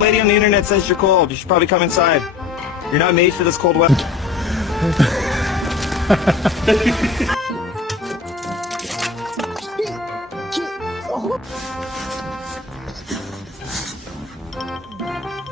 Lady on the internet says you're cold. You should probably come inside. You're not made for this cold weather.